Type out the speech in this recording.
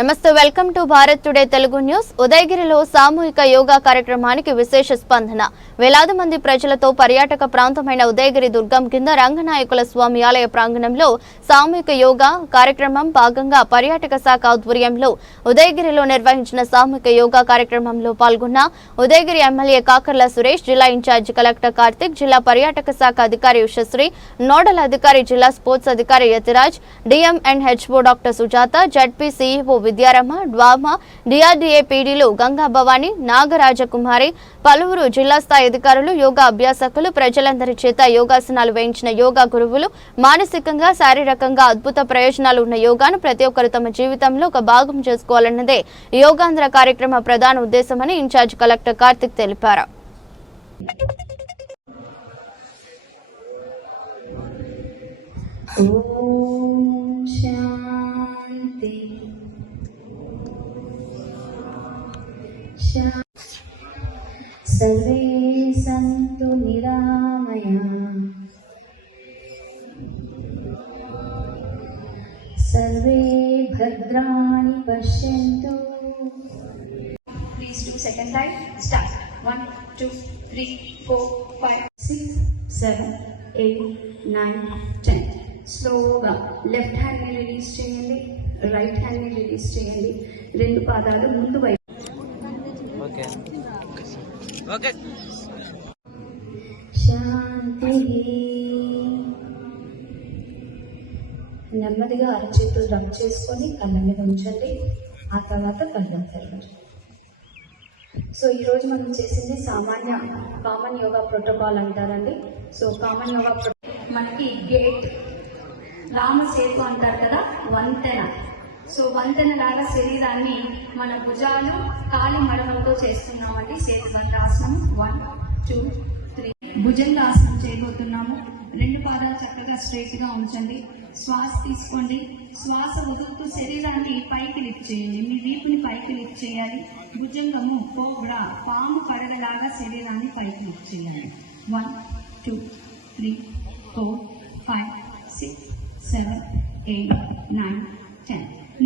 నమస్తే, welcome to Bharat today Telugu news. ఉదయగిరిలో సామూహిక యోగా కార్యక్రమానికి విశేష స్పందన. వేలాది మంది ప్రజలతో పర్యాటక ప్రాంతమైన ఉదయగిరి దుర్గం కింద రంగనాయకుల స్వామి ఆలయ ప్రాంగణంలో సామూహిక యోగా కార్యక్రమం భాగంగా పర్యాటక శాఖ ఆధ్వర్యంలో ఉదయగిరిలో నిర్వహించిన సామూహిక యోగా కార్యక్రమంలో పాల్గొన్న ఉదయగిరి ఎమ్మెల్యే కాకర్ల సురేష్, జిల్లా ఇన్ఛార్జి కలెక్టర్ కార్తిక్, జిల్లా పర్యాటక శాఖ అధికారి ఉషశ్రీ, నోడల్ అధికారి జిల్లా స్పోర్ట్స్ అధికారి Yathiraj, DM and HO doctor Sujatha, ZP CEO Vidyarama, DWMA, DRDA పీడీలు గంగా భవాని, నాగరాజకుమారి, పలువురు జిల్లా స్థాయి అధికారులు, యోగా అభ్యాసకులు, ప్రజలందరి చేత యోగాసనాలు వేయించిన యోగా గురువులు మానసికంగా, శారీరకంగా అద్భుత ప్రయోజనాలు ఉన్న యోగాను ప్రతి ఒక్కరు తమ జీవితంలో ఒక భాగం చేసుకోవాలన్నదే యోగాంధ్ర కార్యక్రమ ప్రధాన ఉద్దేశమని ఇన్ఛార్జ్ కలెక్టర్ కార్తిక్ తెలిపారు. सर्वे सन्तु निरामया, सर्वे भद्राणि पश्यन्तु. Please do second time. Start. 1, 2, 3, 4, 5, 6, 7, 8, 9, 10. స్లోగా లెఫ్ట్ హ్యాండ్ ని రిలీజ్ చేయండి, రైట్ హ్యాండ్ ని రిలీజ్ చేయండి. రెండు పాదాలు ముందు వైపు. శాంతి. నెమ్మదిగా అరచేతులు రబ్ చేసుకొని కళ్ళ మీద ఉంచండి. ఆ తర్వాత కళ్ళను తెరవండి. సో ఈరోజు మనం చేసింది కామన్ యోగా ప్రోటోకాల్ అంటారండి. సో కామన్ యోగా మనకి గేట్, రామసేతు అంటారు కదా, వంతెన. సో వంతెన లాగా శరీరాన్ని మన భుజాలు, కాలి మడమలతో చేస్తున్నామండి. సేతునాథాసనం 1, 2, 3. భుజంగాసనం చేయబోతున్నాము. రెండు పాదాలు చక్కగా స్ట్రైట్ గా ఉంచండి. శ్వాస తీసుకోండి. శ్వాస వదులుతూ శరీరాన్ని పైకి లిఫ్ట్ చేయండి. మీ వీపుని పైకి లిఫ్ట్ చేయాలి. భుజంగము, కోబ్రా, పాము కడగలాగా శరీరాన్ని పైకి లిఫ్ట్ చేయాలి. 1, 2, 3, 4, 5, 6, 7, 8, 9, 10.